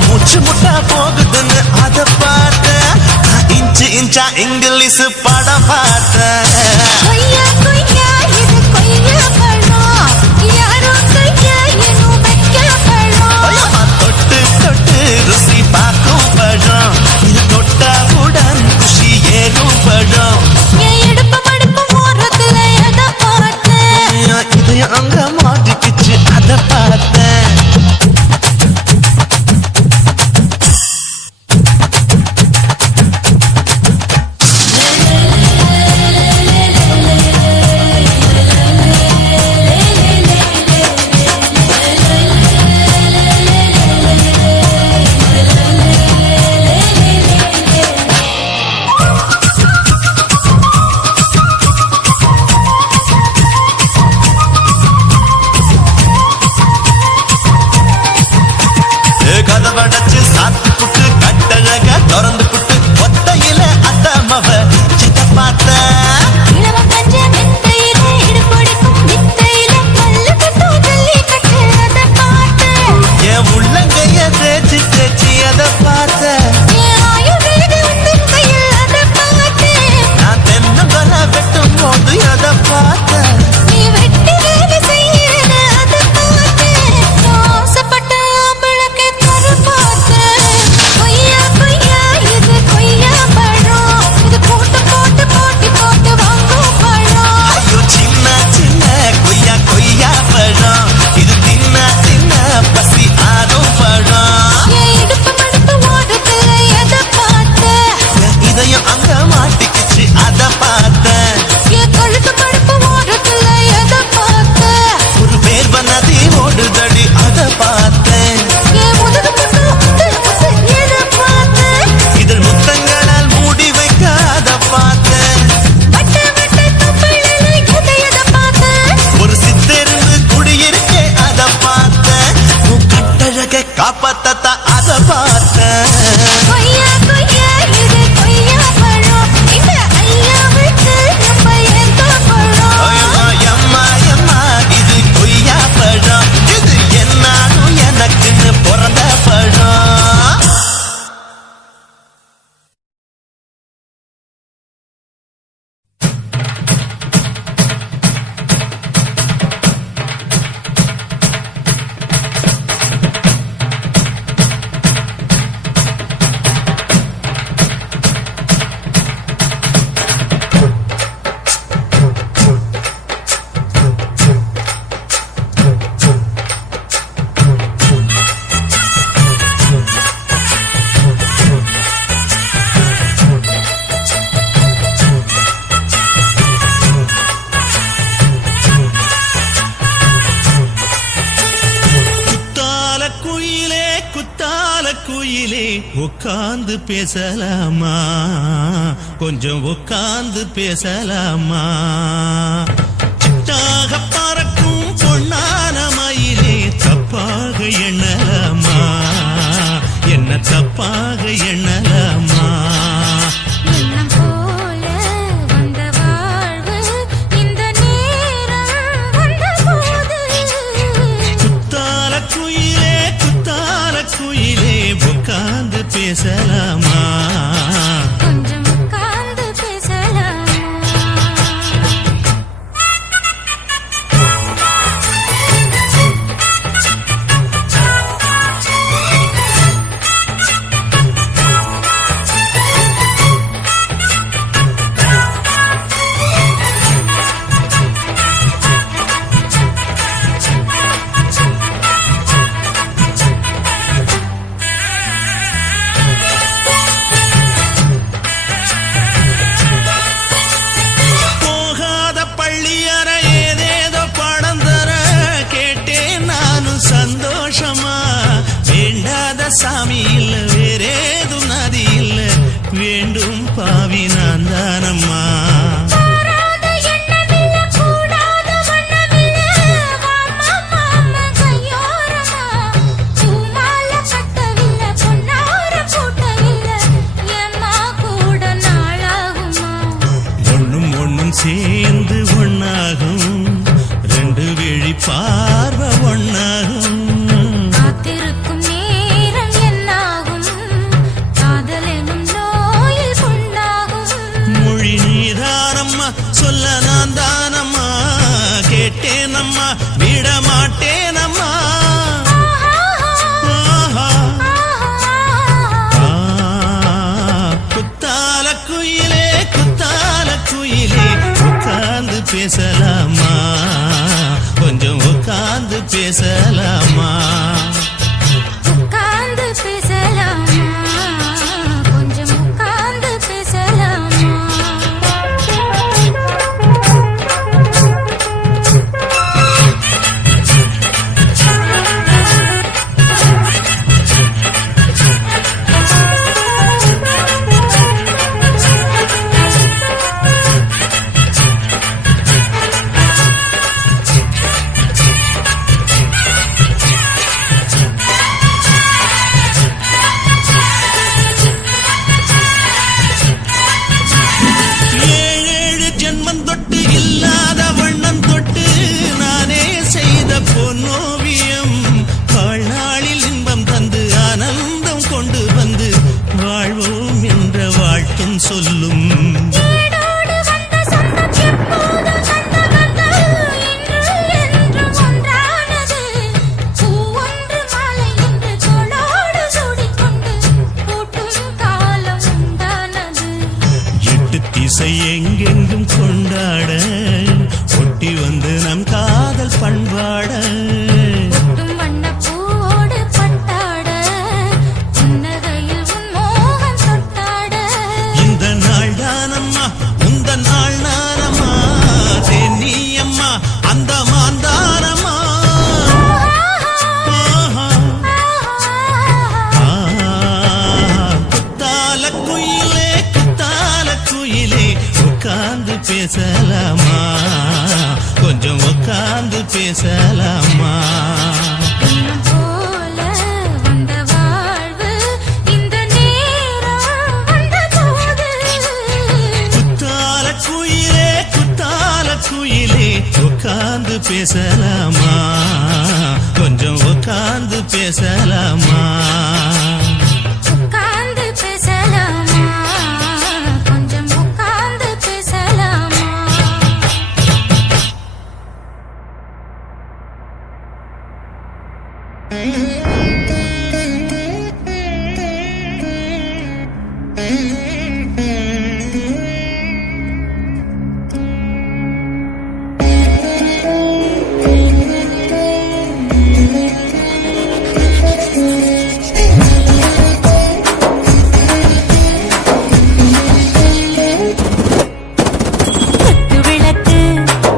மூச்சு முட்டா போகுதுன்னு அத பார்த்த இன்ச்சு இன்ச்சா இங்கிலீஷ் படம் பார்த்த தொட்டு தொட்டு ருசி பார்க்கும் படம் இது தொட்டாவுடன் குஷி ஏறும் படம் இதயம் அங்க மாட்டிக்கிச்சு அத பார்த்தேன் கதவடைச்சு சாத்து புட்டு கட்டழக திறந்து புட்டு ஒத்தையில அத்தமவ சித்த பார்த்த என் உள்ளங்கைய தேய்ச்சி தேய்ச்சி அதை பார்த்த நான் தென்னங்கொலை வெட்டும் போது அதை பார்த்த காப்பாத்தா அத பார்த்தேன் இது கொய்யா பழம் இது என்னாலும் எனக்குன்னு பிறந்த பழம் உட்கார்ந்து பேசலாமா கொஞ்சம் உட்கார்ந்து பேசலாமா சிட்டாக பறக்கும் பொன்னான மயிலே தப்பாக எண்ணலாமா என்ன தப்பாக எண்ணலாமா உட்கார்ந்து பேசலாமா கொஞ்சம் உட்கார்ந்து பேசலாமா பேசலாமா உட்கார்ந்து பேசலாமா கொஞ்சம் உட்கார்ந்து பேசலாமா ஏழேழு ஜென்மம் தொட்டு இல்லாத வண்ணம் தொட்டு நானே செய்த பொன்னோவியம் வாழ்நாளில் இன்பம் தந்து ஆனந்தம் கொண்டு வந்து வாழ்வோம் என்ற வாழ்த்தும் சொல்லும் ஏடோடு வந்த சொந்தம் எப்போதும் தந்த பந்தம் இன்று என்றும் ஒன்றானது பூ ஒன்று மாலை என்று தோளோடு சூடிக்கொண்டு பூட்டும் காலம் உண்டானது எட்டு திசை எங்கெங்கும் கொண்டாட ஒட்டி வந்து நம் காதல் பண்பாட ஒட்டும் வண்ணப் பூவோடு பட்டாட புன்னகையில் உன் மோகம் தொட்டாட இந்த நாள் தானம்மா உந்த நாள் நானம்மா தென்னியம்மா அந்த மாந்தானம்மா ஆஹா. குத்தால குயிலே உட்கார்ந்து பேசலாமா கொஞ்சம் உட்கார்ந்து பேசலாமா இன்னும் போல வந்த வாழ்வு இந்த நேரம் வந்தபோது குத்தால குயிலே உட்கார்ந்து பேசலாமா கொஞ்சம் உட்கார்ந்து பேசலாமா உட்கார்ந்து பேசலாமா கொஞ்சம் உட்கார்ந்து பேசலாமா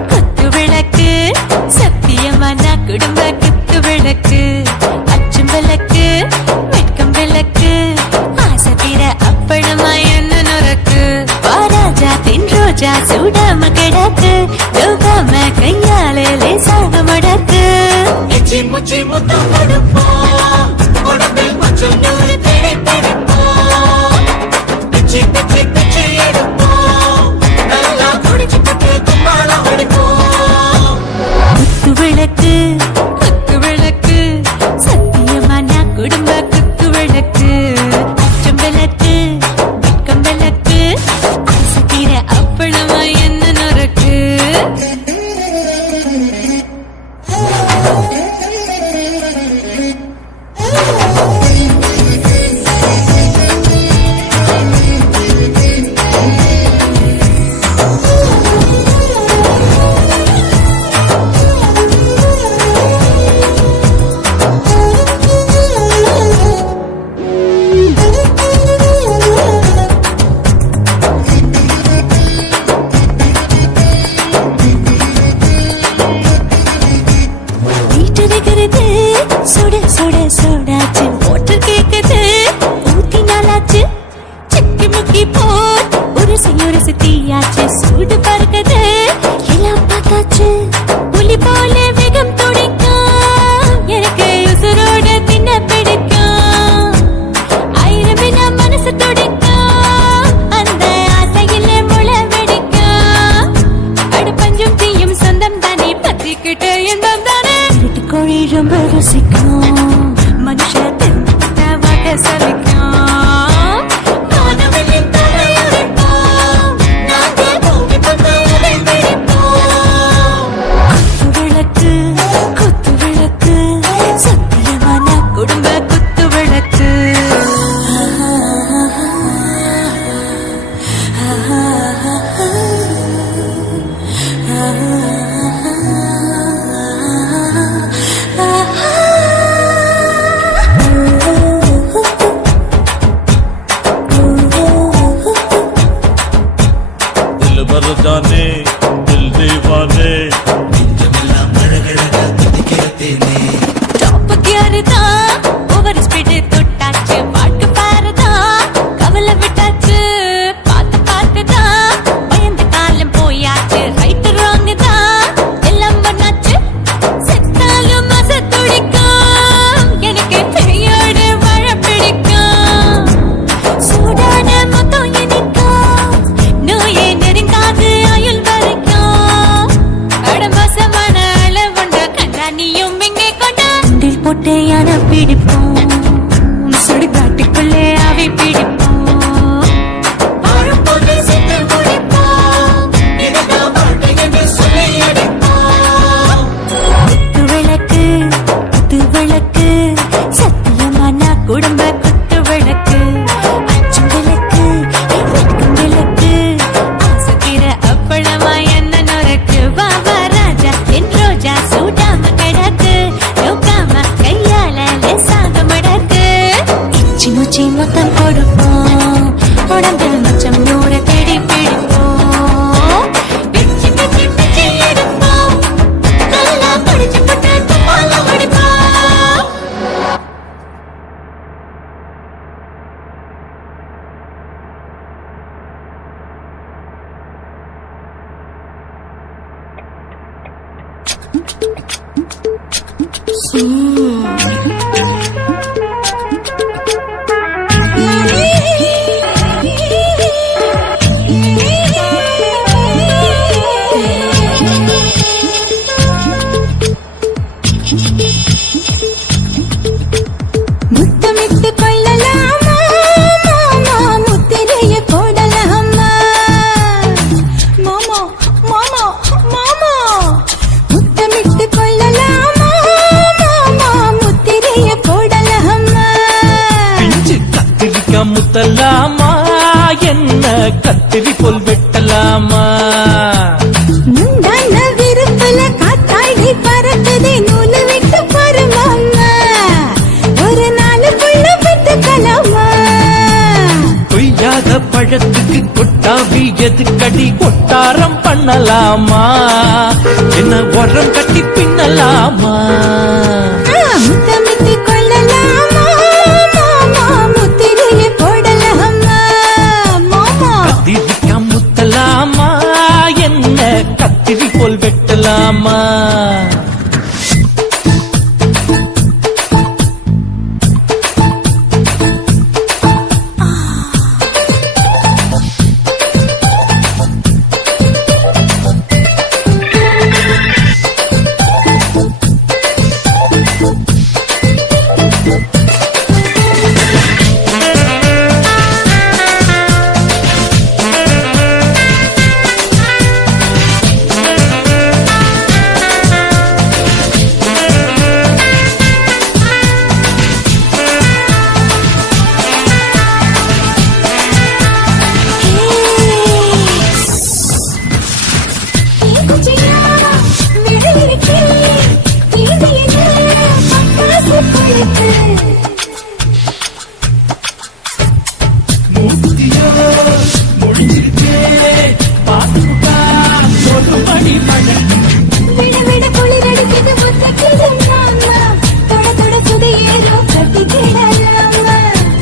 குத்து விளக்கு சத்தியமான குடும்ப குத்து விளக்கு அச்சும் விளக்கு வெட்கம் விளக்கு ஆசை தீர அப்பளமா என்ன நுறக்கு வாராஜா தின் ரோஜா சூடாம கிடக்கு யோகாம கையாலே லேசாக முடக்கு எச்சி முச்சி முத்தம் கொடுப்போம் உடம்பில் மச்சம் நூறு தேடி பிடிப்போம் பிச்சி பிச்சி பிச்சி எடுப்போம் நல்லா குடிச்சு பிட்டு கும்பாலம் அடிப்போம் குத்து விளக்கு சத்தியமான குடும்ப குத்து விளக்கு அச்சம் விளக்கு வெட்கம் விளக்கு ஆசை தீர அப்பளமா என்ன நுறக்கு வீட்டடிக்கிறது சுட சுட சுடாச்சு மோட்டர் கேக்குது ஊத்தி நாளாச்சு சிக்கி முக்கி போர் உரசி தீயாச்சு சூடு பறக்குது எல்லாம் பார்த்தாச்சு புலி போல வேகம் துடிக்கும் எனக்கு உசுரோட தின்ன பிடிக்கும் ஆயிரம் மனசு துடிக்கும் அந்த ஆசையில முளை வெடிக்கும் அடுப்பஞ்சும் தீயும் சொந்தம் தானே பத்திக்கிட்டு இன்பம் தானே கோழி ரொம்ப ருசிக்கும் மனுஷ வாக சலிக்கும் மானவனின் தலையுரைப்போம் நாங்கள் பூமி பந்து உடை பிடிப்போம் குத்து விளக்கு சத்தியமான குடும்ப குத்து விளக்கு போட்டு யானை பிடிப்போம், சுடுகாட்டுக்குள்ளே அவை பிடிப்போம். வாழும்போது சிந்து முடிப்போம், இதுதான் வாழ்க்கை என்று சொல்லி அடிப்போம். குத்து விளக்கு குத்து விளக்கு, சத்தியமான குடும்ப குத்து விளக்கு. அச்சும் விளக்கு வெட்கும் விளக்கு, ஆசைக்கிற அப்பளமா என்ன நொறுக்கு. வாவா ராஜா என் ரோஜா சூடாம கிடக்கு, நோக்காம கையால லேசாக மடக்கு. இச்சி முச்சி மொத்தம் கொடுப்போம், உடம்பில் மச்சம் நூறு தேடி பிடிப்போம். பிச்சி பிச்சி பிச்சி எடுப்போம், நல்லா படிச்சு போட்டு துப்பால முடிப்போம். முத்தமிட்டு கொள்ளலாமா மாமா, முத்திரைய போடலாமா மாமா மாமா மாமா. முத்தமிட்டு கொள்ளலாமா மாமா, முத்திரைய போடலாமா. பிஞ்சு கத்திரிக்கா முத்தலாமா, என்ன கத்திரி போல் வெட்டலாமா. முந்தான விருப்பல காத்தாடி பறக்குதே, நூலு விட்டு பாரு மாமா, ஒரு நாளுக்குள்ள பெற்றுக்கலாமா. கொய்யாத பழத்துக்கு கொட்டாவி எதுக்கடி, கொட்டாரம் பண்ணலாமா, என்ன உரம் கட்டி பின்னலாமா. முத்தமிட்டு கொள்ளலாமா மாமா, முத்திரைய போடலாமா மாமா. கத்திரிக்கா முத்தலாமா, என்ன கத்திரி போல் வெட்டலாமா.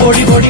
பொடி பொடி